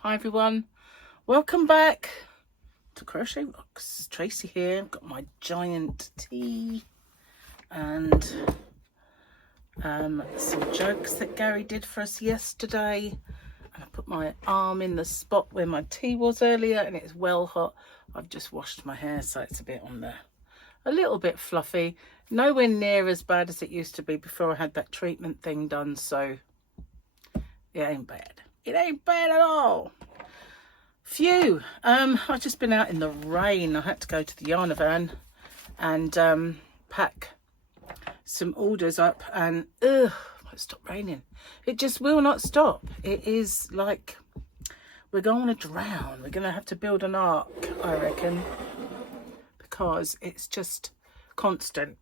Hi everyone, welcome back to Crochet Rocks. Tracy here. I've got my giant tea and some jugs that Gary did for us yesterday. And I put my arm in the spot where my tea was earlier and it's well hot. I've just washed my hair so it's a bit on there, a little bit fluffy, nowhere near as bad as it used to be before I had that treatment thing done, so it ain't bad. It ain't bad at all. Phew. I've just been out in the rain. I had to go to the yarn van and pack some orders up, and it won't stop raining. It just will not stop. It is like we're going to drown. We're going to have to build an ark, I reckon, because it's just constant.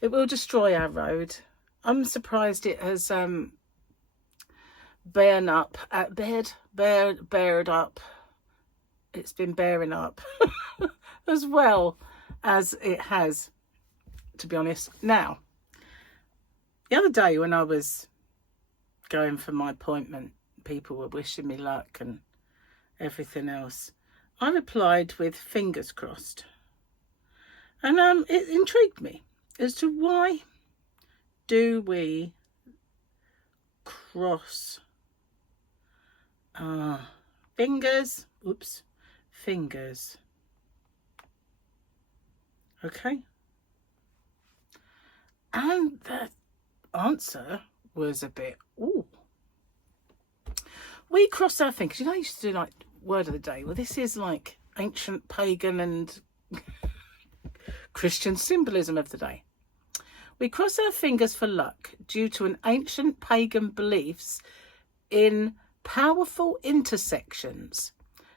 It will destroy our road. I'm surprised it has bared up. It's been bearing up as well as it has, to be honest. Now, the other day when I was going for my appointment, people were wishing me luck and everything else. I replied with fingers crossed, and it intrigued me as to why do we cross fingers. Oops, fingers. Okay. And the answer was a bit, ooh. We cross our fingers. You know, I used to do like word of the day. Well, this is like ancient pagan and Christian symbolism of the day. We cross our fingers for luck due to an ancient pagan beliefs in powerful intersections,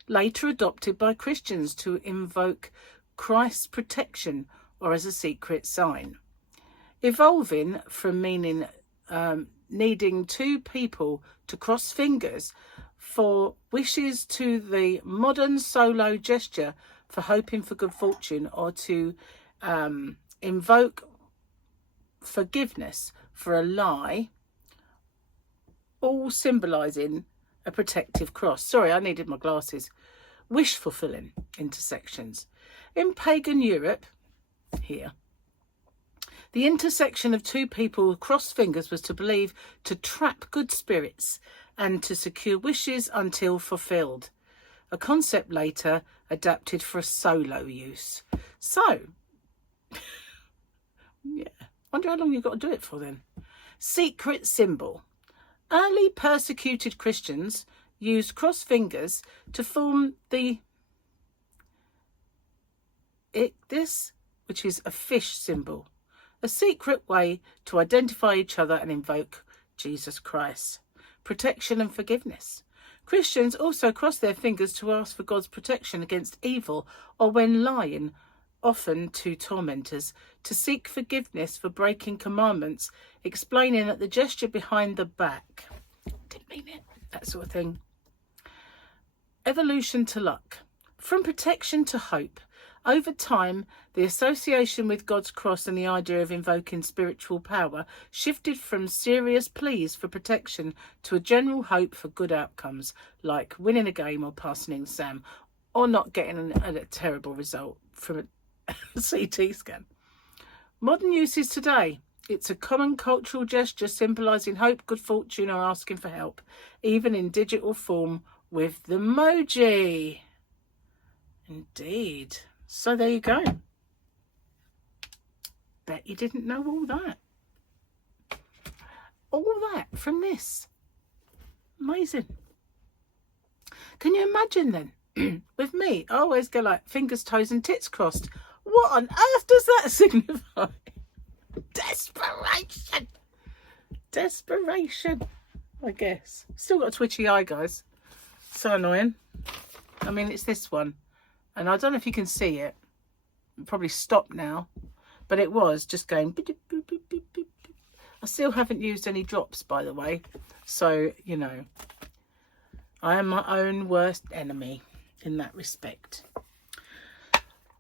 later adopted by Christians to invoke Christ's protection or as a secret sign, evolving from meaning needing two people to cross fingers for wishes to the modern solo gesture for hoping for good fortune, or to invoke forgiveness for a lie, all symbolising a protective cross. Sorry, I needed my glasses. Wish fulfilling intersections. In pagan Europe, here, the intersection of two people crossed fingers was to believe to trap good spirits and to secure wishes until fulfilled. A concept later adapted for a solo use. So, yeah, wonder how long you've got to do it for then. Secret symbol. Early persecuted Christians used cross fingers to form the ictus, which is a fish symbol, a secret way to identify each other and invoke Jesus Christ, protection and forgiveness. Christians also cross their fingers to ask for God's protection against evil, or when lying, often to tormentors, to seek forgiveness for breaking commandments, explaining that the gesture behind the back didn't mean it, that sort of thing. Evolution to luck. From protection to hope. Over time, the association with God's cross and the idea of invoking spiritual power shifted from serious pleas for protection to a general hope for good outcomes, like winning a game or passing an exam, or not getting a terrible result from a CT scan. Modern uses today. It's a common cultural gesture symbolising hope, good fortune, or asking for help, even in digital form with the emoji. Indeed. So there you go. Bet you didn't know all that. All that from this. Amazing. Can you imagine then? With me, I always go like fingers, toes and tits crossed. What on earth does that signify? Desperation. Desperation, I guess. Still got a twitchy eye, guys. So annoying. I mean, it's this one. And I don't know if you can see it. It probably stopped now. But it was just going... Beep, beep, beep, beep, beep. I still haven't used any drops, by the way. So, you know, I am my own worst enemy in that respect.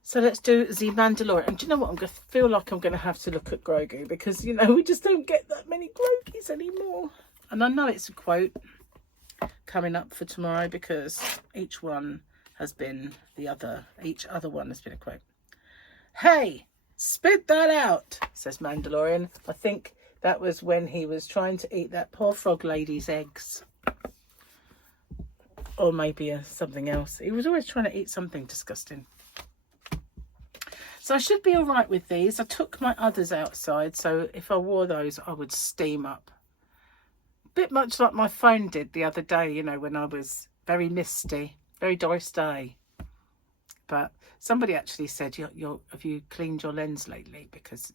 So let's do the Mandalorian. And do you know what? I'm going to feel like I'm going to have to look at Grogu, because, you know, we just don't get that many Grogis anymore. And I know it's a quote. coming up for tomorrow, because each one has been each other one has been a quote. Hey, spit that out, says Mandalorian. I think that was when he was trying to eat that poor frog lady's eggs. Or maybe something else. He was always trying to eat something disgusting. So I should be all right with these. I took my others outside, so if I wore those, I would steam up. Bit much like my phone did the other day, you know, when I was very misty, very Doris Day. But somebody actually said, have you cleaned your lens lately? Because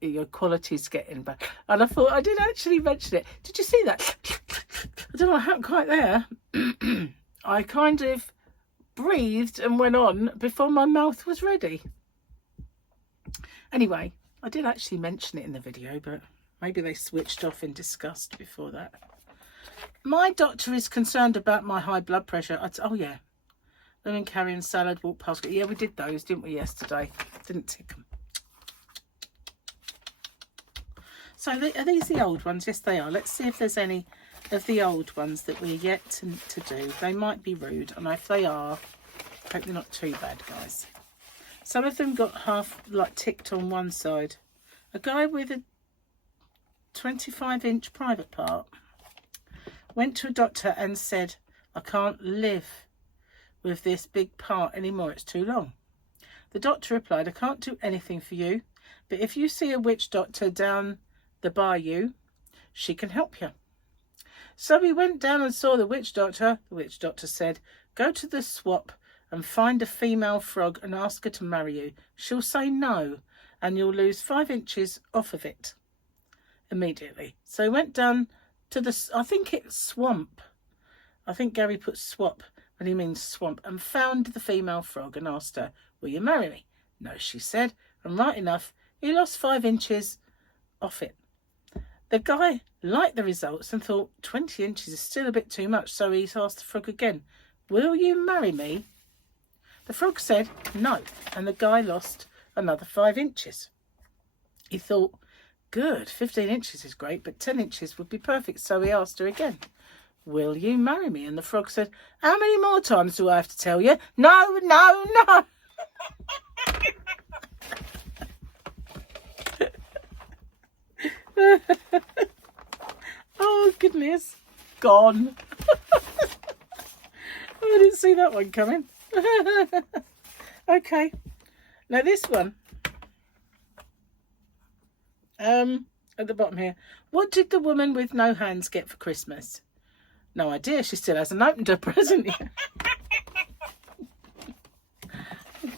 your quality's getting bad. And I thought, I did actually mention it. Did you see that? I don't know what happened quite there. I kind of breathed and went on before my mouth was ready. Anyway, I did actually mention it in the video, but maybe they switched off in disgust before that. My doctor is concerned about my high blood pressure. Oh, yeah. Lemon carrying salad, walk past. Yeah, we did those, didn't we, yesterday? Didn't tick them. So are these the old ones? Yes, they are. Let's see if there's any of the old ones that we're yet to do. They might be rude, and if they are, I hope they're not too bad, guys. Some of them got half like ticked on one side. A guy with a 25-inch private part went to a doctor and said, I can't live with this big part anymore, it's too long. The doctor replied, I can't do anything for you, but if you see a witch doctor down the bayou, she can help you. So he went down and saw the witch doctor. The witch doctor said, go to the swamp and find a female frog and ask her to marry you. She'll say no, and you'll lose 5 inches off of it immediately. So he went down to the, I think it's swamp. I think Gary put swap when he means swamp, and found the female frog and asked her, will you marry me? No, she said, and right enough, he lost 5 inches off it. The guy liked the results and thought 20 inches is still a bit too much, so he asked the frog again, will you marry me? The frog said no, and the guy lost another 5 inches. He thought, good, 15 inches is great, but 10 inches would be perfect, so he asked her again, will you marry me? And the frog said, how many more times do I have to tell you? No, no, no. Oh, goodness. Gone. I didn't see that one coming. Okay. Now this one. At the bottom here. What did the woman with no hands get for Christmas? No idea. She still hasn't opened her present yet.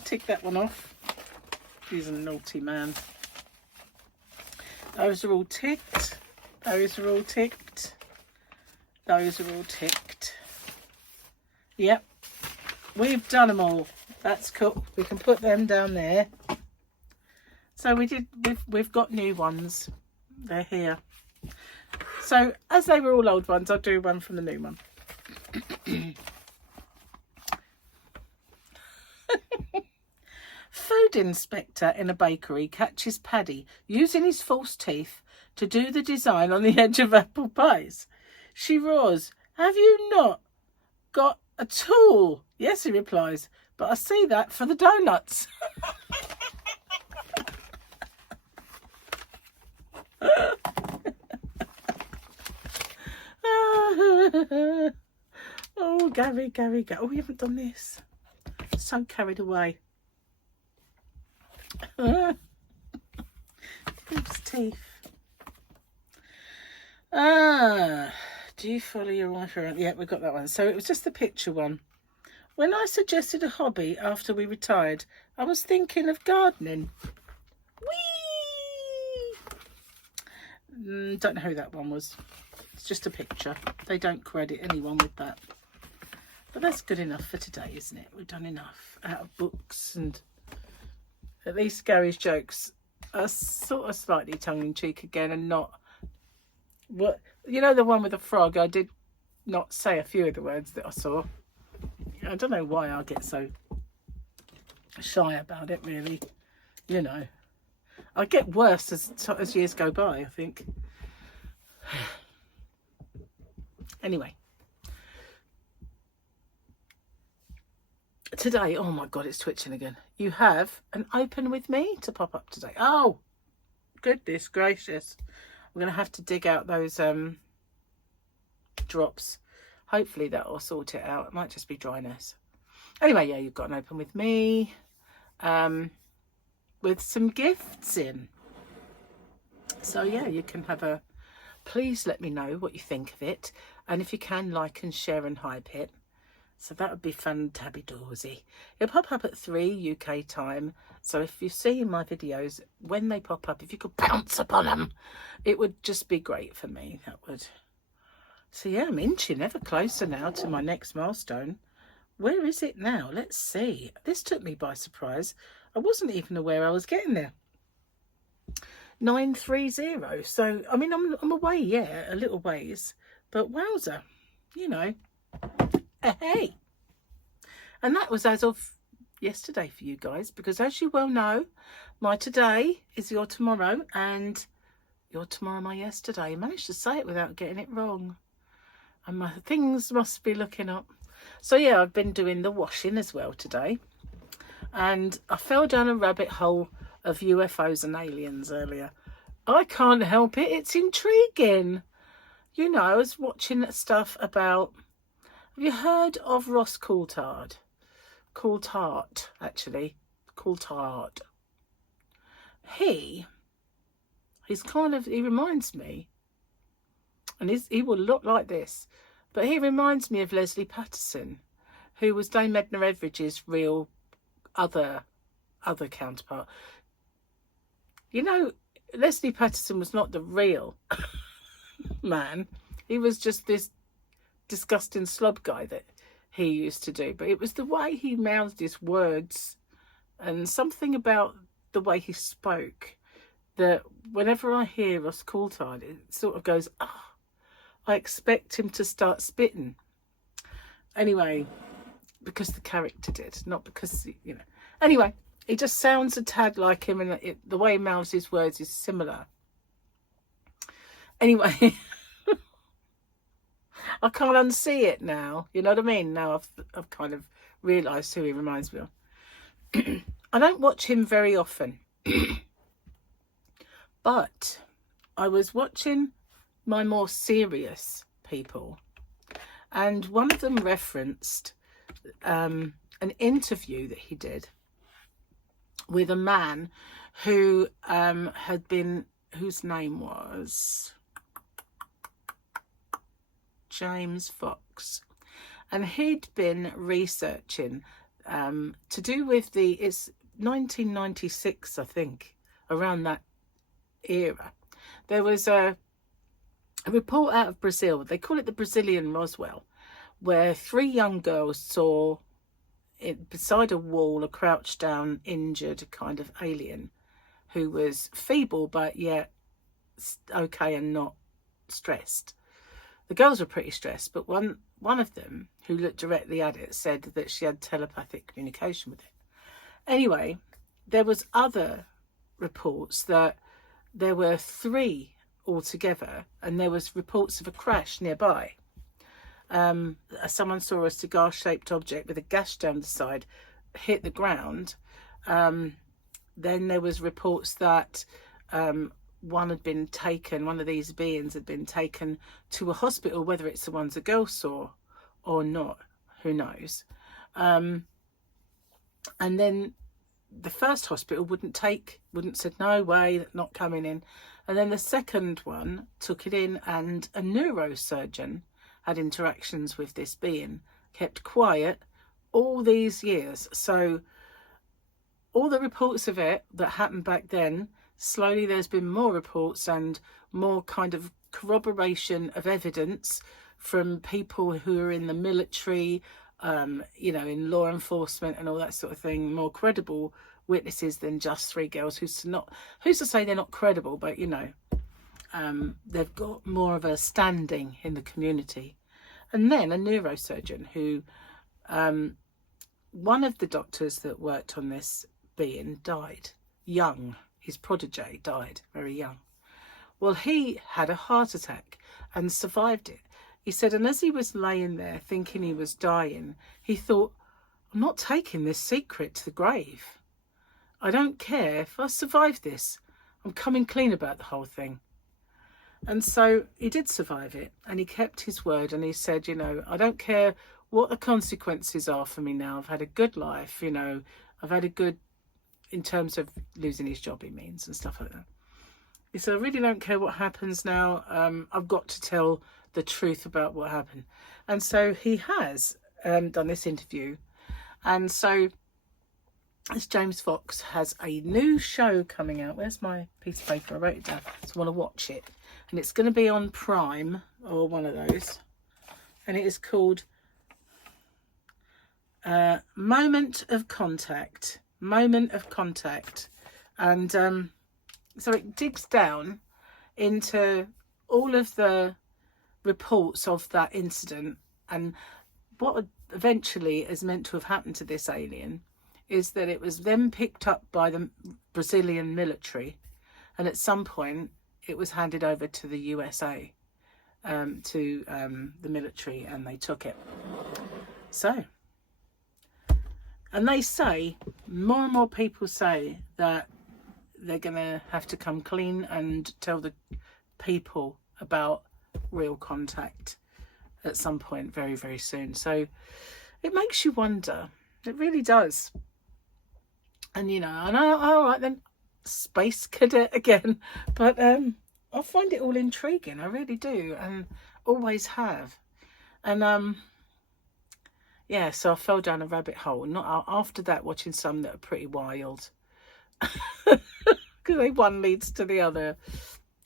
Tick that one off. He's a naughty man. Those are all ticked. Those are all ticked. Those are all ticked. Yep. We've done them all. That's cool. We can put them down there. So we've got new ones. They're here. So as they were all old ones, I'll do one from the new one. Food inspector in a bakery catches Paddy using his false teeth to do the design on the edge of apple pies. She roars, have you not got a tool? Yes, he replies, but I see that for the donuts. Oh, Gary. Oh, we haven't done this. So carried away. Oops, teeth. Do you follow your wife around? Yeah, we got that one. So it was just the picture one. When I suggested a hobby after we retired, I was thinking of gardening. Whee! Don't know who that one was. It's just a picture. They don't credit anyone with that. But that's good enough for today, isn't it? We've done enough out of books, and at least Gary's jokes are sort of slightly tongue-in-cheek again, and not what, you know, the one with the frog. I did not say a few of the words that I saw. I don't know why I get so shy about it, really. You know, I get worse as years go by, I think. Anyway, today, oh my God, it's twitching again. You have an open with me to pop up today. Oh, goodness gracious. I'm going to have to dig out those drops. Hopefully that will sort it out. It might just be dryness. Anyway, yeah, you've got an open with me with some gifts in. So yeah, you can have a, please let me know what you think of it. And if you can, like and share and hype it. So that would be fantabby-doozy. It'll pop up at 3 UK time. So if you see my videos, when they pop up, if you could bounce upon them, it would just be great for me. That would. So yeah, I'm inching ever closer now to my next milestone. Where is it now? Let's see. This took me by surprise. I wasn't even aware I was getting there. 930. So, I mean, I'm away, yeah, a little ways. But wowzer, you know. Hey. And that was as of yesterday for you guys. Because as you well know, my today is your tomorrow. And your tomorrow, my yesterday. I managed to say it without getting it wrong. And my things must be looking up. So yeah, I've been doing the washing as well today. And I fell down a rabbit hole of UFOs and aliens earlier. I can't help it. It's intriguing. You know, I was watching stuff about... Have you heard of Ross Coulthard? Coulthard, actually. Coulthard. He's kind of... He reminds me... And he will look like this. But he reminds me of Leslie Patterson, who was Dame Edna Everidge's real other counterpart. You know, Leslie Patterson was not the real man. He was just this disgusting slob guy that he used to do. But it was the way he mouthed his words and something about the way he spoke that whenever I hear Ross Coulthard, it sort of goes, ah. I expect him to start spitting. Anyway, because the character did, not because, you know. Anyway, he just sounds a tad like him, and the way he mouths his words is similar. Anyway, I can't unsee it now. You know what I mean? Now I've kind of realised who he reminds me of. I don't watch him very often. But I was watching my more serious people, and one of them referenced an interview that he did with a man who had been, whose name was James Fox, and he'd been researching to do with it's 1996, I think, around that era. There was a report out of Brazil, they call it the Brazilian Roswell, where 3 young girls saw it beside a wall a crouched down, injured kind of alien who was feeble but yet okay and not stressed. The girls were pretty stressed, but one of them, who looked directly at it, said that she had telepathic communication with it. Anyway, there was other reports that there were 3 altogether, and there was reports of a crash nearby. Someone saw a cigar-shaped object with a gash down the side hit the ground. Then there was reports that one had been taken, one of these beings had been taken to a hospital, whether it's the ones the girl saw or not, who knows. And then the first hospital wouldn't said, no way, not coming in. And then the second one took it in, and a neurosurgeon had interactions with this being, kept quiet all these years. So all the reports of it that happened back then, slowly there's been more reports and more kind of corroboration of evidence from people who are in the military, you know, in law enforcement and all that sort of thing, more credible witnesses than just 3 girls. Who's to say they're not credible, but you know, they've got more of a standing in the community. And then a neurosurgeon who, one of the doctors that worked on this being died young. His protege died very young. Well, he had a heart attack and survived it. He said, and as he was laying there thinking he was dying, he thought, I'm not taking this secret to the grave. I don't care if I survive this. I'm coming clean about the whole thing. And so he did survive it, and he kept his word, and he said, you know, I don't care what the consequences are for me now. I've had a good life, you know, I've had a good, in terms of losing his job, he means, and stuff like that. He said, I really don't care what happens now. I've got to tell the truth about what happened. And so he has done this interview. And so this James Fox has a new show coming out. Where's my piece of paper? I wrote it down, so I want to watch it. And it's going to be on Prime, or one of those. And it is called Moment of Contact. Moment of Contact. And so it digs down into all of the reports of that incident, and what eventually is meant to have happened to this alien is that it was then picked up by the Brazilian military, and at some point it was handed over to the USA, to the military, and they took it. So, and they say, more and more people say that they're going to have to come clean and tell the people about real contact at some point very, very soon. So it makes you wonder. It really does. And, you know, I know, all right then, space cadet again. But I find it all intriguing. I really do. And always have. And, yeah, so I fell down a rabbit hole. Not after that, watching some that are pretty wild. Because one leads to the other.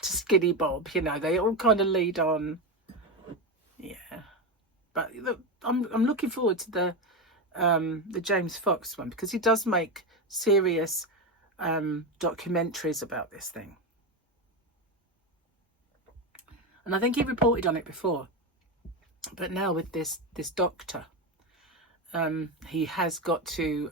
To Skinny Bob, you know, they all kind of lead on. Yeah, but look, I'm looking forward to the James Fox one, because he does make serious documentaries about this thing, and I think he reported on it before, but now with this doctor, he has got to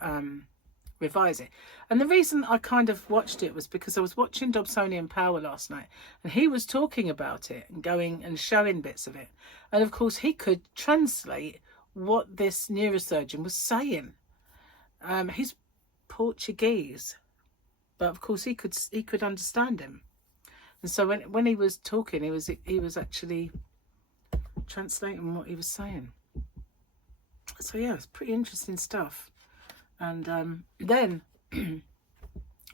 revise it. And the reason I kind of watched it was because I was watching Dobsonian Power last night, and he was talking about it and going and showing bits of it, and of course he could translate what this neurosurgeon was saying. He's Portuguese, but of course he could understand him, and so when he was talking, he was actually translating what he was saying. So yeah, it's pretty interesting stuff. And then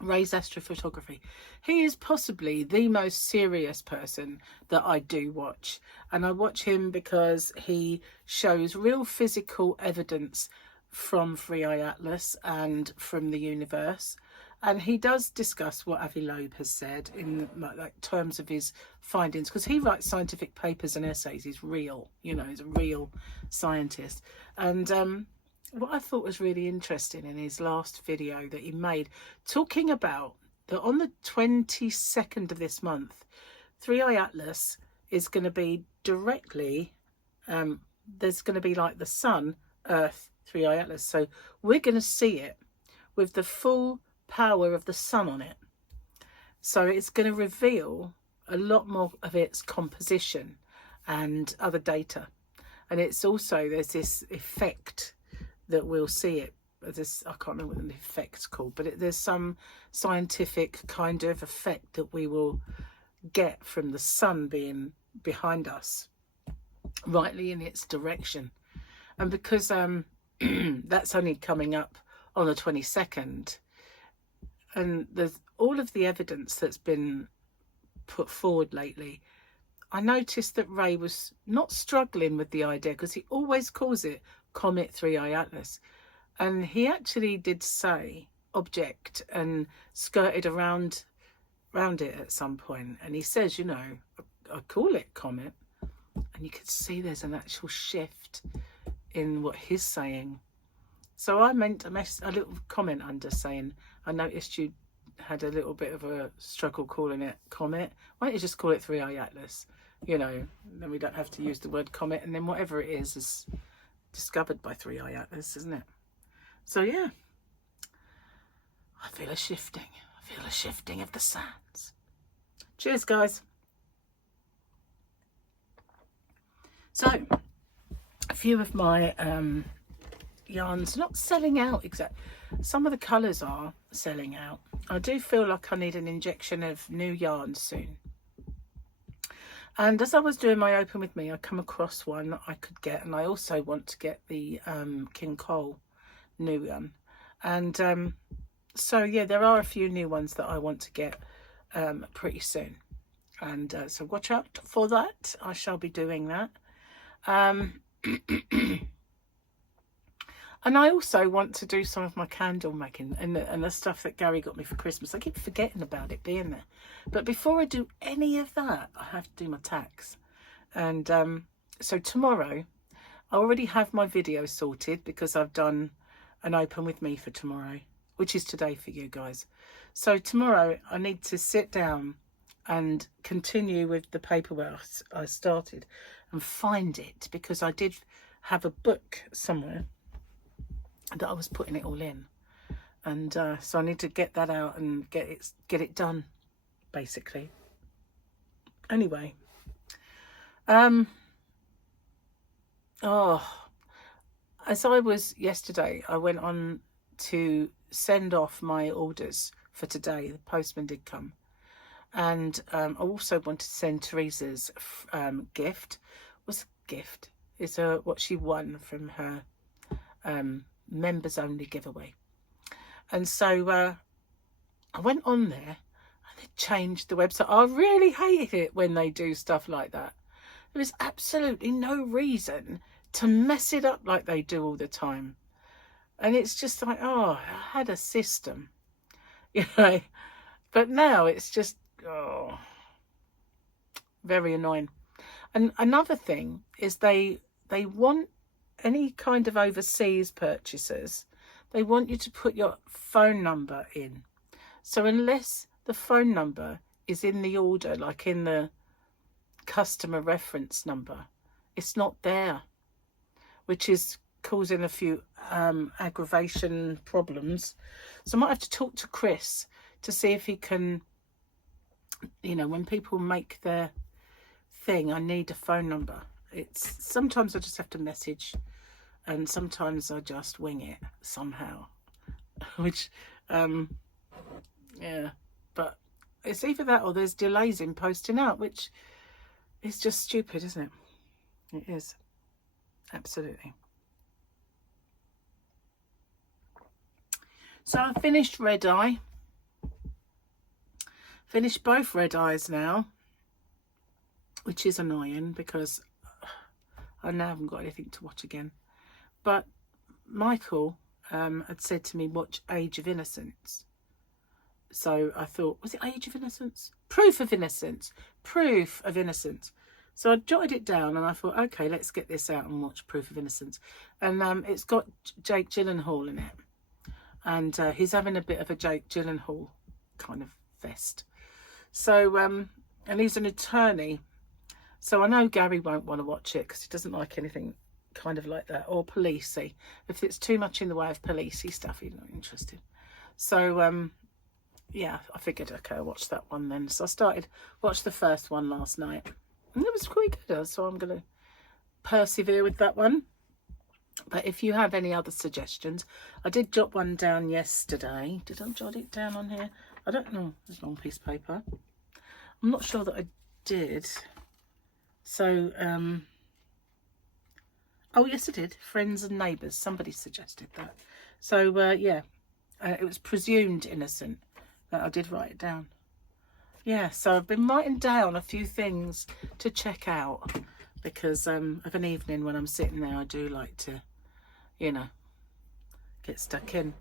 Ray's astrophotography. He is possibly the most serious person that I do watch. And I watch him because he shows real physical evidence from Three Eye Atlas and from the universe. And he does discuss what Avi Loeb has said in like terms of his findings, because he writes scientific papers and essays. He's real, you know, he's a real scientist. And what I thought was really interesting in his last video that he made, talking about that on the 22nd of this month, Three Eye Atlas is going to be directly, there's going to be like the sun, Earth, Three Eye Atlas. So we're going to see it with the full power of the sun on it. So it's going to reveal a lot more of its composition and other data. And it's also, there's this effect that we'll see it. This, I can't remember what the effect's called, but there's some scientific kind of effect that we will get from the sun being behind us, rightly in its direction. And because that's only coming up on the 22nd, and there's all of the evidence that's been put forward lately, I noticed that Ray was not struggling with the idea, because he always calls it Comet 3i Atlas, and he actually did say object and skirted around it at some point, and he says, you know, I call it comet, and you can see there's an actual shift in what he's saying. So I meant a little comment under saying, I noticed you had a little bit of a struggle calling it comet. Why don't you just call it 3i Atlas? You know, then we don't have to use the word comet, and then whatever it is discovered by 3i Atlas, isn't it? So yeah, I feel a shifting. I feel a shifting of the sands. Cheers, guys. So a few of my yarns not selling out exactly. Some of the colours are selling out. I do feel like I need an injection of new yarn soon. And as I was doing my Open With Me, I come across one that I could get, and I also want to get the King Cole new one. And so yeah, there are a few new ones that I want to get pretty soon. And so watch out for that. I shall be doing that. And I also want to do some of my candle making and the stuff that Gary got me for Christmas. I keep forgetting about it being there. But before I do any of that, I have to do my tags. And so tomorrow, I already have my video sorted because I've done an Open With Me for tomorrow, which is today for you guys. So tomorrow, I need to sit down and continue with the paperwork I started and find it, because I did have a book somewhere that I was putting it all in, and so I need to get that out and get it done, basically. Anyway, as I was yesterday, I went on to send off my orders for today. The postman did come, and I also wanted to send Teresa's gift. What's a gift? It's what she won from her members only giveaway. And so I went on there and they changed the website. I really hate it when they do stuff like that. There is absolutely no reason to mess it up like they do all the time. And it's just like, oh, I had a system, you know. But now it's just, oh, very annoying. And another thing is they want any kind of overseas purchases, they want you to put your phone number in. So unless the phone number is in the order, like in the customer reference number, it's not there, which is causing a few aggravation problems. So I might have to talk to Chris to see if he can, you know, when people make their thing, I need a phone number. It's sometimes I just have to message, and sometimes I just wing it somehow, which yeah, but it's either that or there's delays in posting out, which is just stupid, isn't it? It is, absolutely. So I finished Red Eye, finished both Red Eyes now, which is annoying because I now haven't got anything to watch again. But Michael had said to me, watch Age of Innocence. So I thought, was it Age of Innocence? Proof of Innocence. Proof of Innocence. So I jotted it down and I thought, okay, let's get this out and watch Proof of Innocence. And it's got Jake Gyllenhaal in it. And he's having a bit of a Jake Gyllenhaal kind of fest. So, and he's an attorney. So I know Gary won't want to watch it because he doesn't like anything kind of like that, or policey. If it's too much in the way of policey stuff, he's not interested. So yeah, I figured, okay, I'll watch that one then. So I watched the first one last night, and it was quite good. So I'm going to persevere with that one. But if you have any other suggestions, I did jot one down yesterday. Did I jot it down on here? I don't know. There's a long piece of paper. I'm not sure that I did. So, oh yes I did. Friends and neighbours. Somebody suggested that. So, yeah, it was presumed innocent. That I did write it down. Yeah, so I've been writing down a few things to check out. Because of an evening when I'm sitting there, I do like to, you know, get stuck in.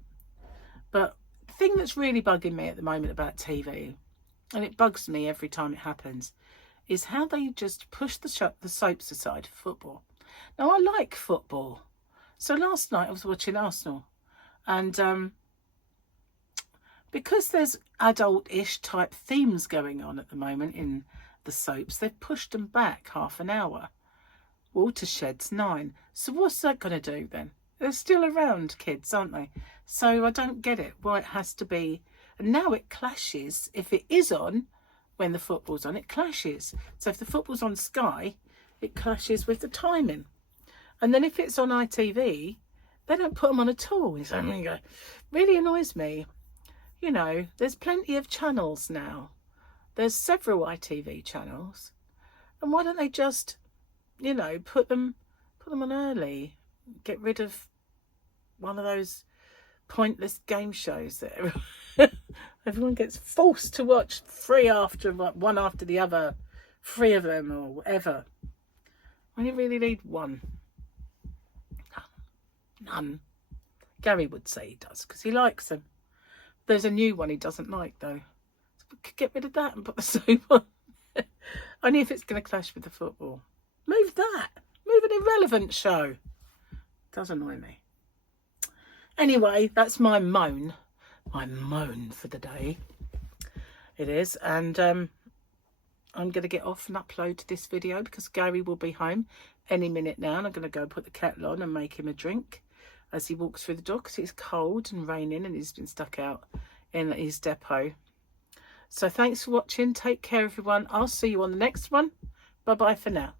But the thing that's really bugging me at the moment about TV, and it bugs me every time it happens, is how they just push the soaps aside for football. Now, I like football. So last night I was watching Arsenal. And because there's adult-ish type themes going on at the moment in the soaps, they've pushed them back half an hour. Watershed's 9. So what's that going to do then? They're still around, kids, aren't they? So I don't get it, why it has to be. And now it clashes. If it is on, when the football's on, it clashes. So if the football's on Sky, it clashes with the timing. And then if it's on ITV, They don't put them on at all. It's really annoys me. You know, there's plenty of channels now. There's several ITV channels. And why don't they just, you know, put them on early? Get rid of one of those pointless game shows that everyone gets forced to watch one after the other, 3 of them or whatever. I only really need one. None. Gary would say he does because he likes them. There's a new one he doesn't like though. So we could get rid of that and put the soap on. Only if it's going to clash with the football. Move that. Move an irrelevant show. It does annoy me. Anyway, that's my moan. My moan for the day. It is. And I'm going to get off and upload this video because Gary will be home any minute now. And I'm going to go put the kettle on and make him a drink as he walks through the door because it's cold and raining and he's been stuck out in his depot. So thanks for watching. Take care, everyone. I'll see you on the next one. Bye-bye for now.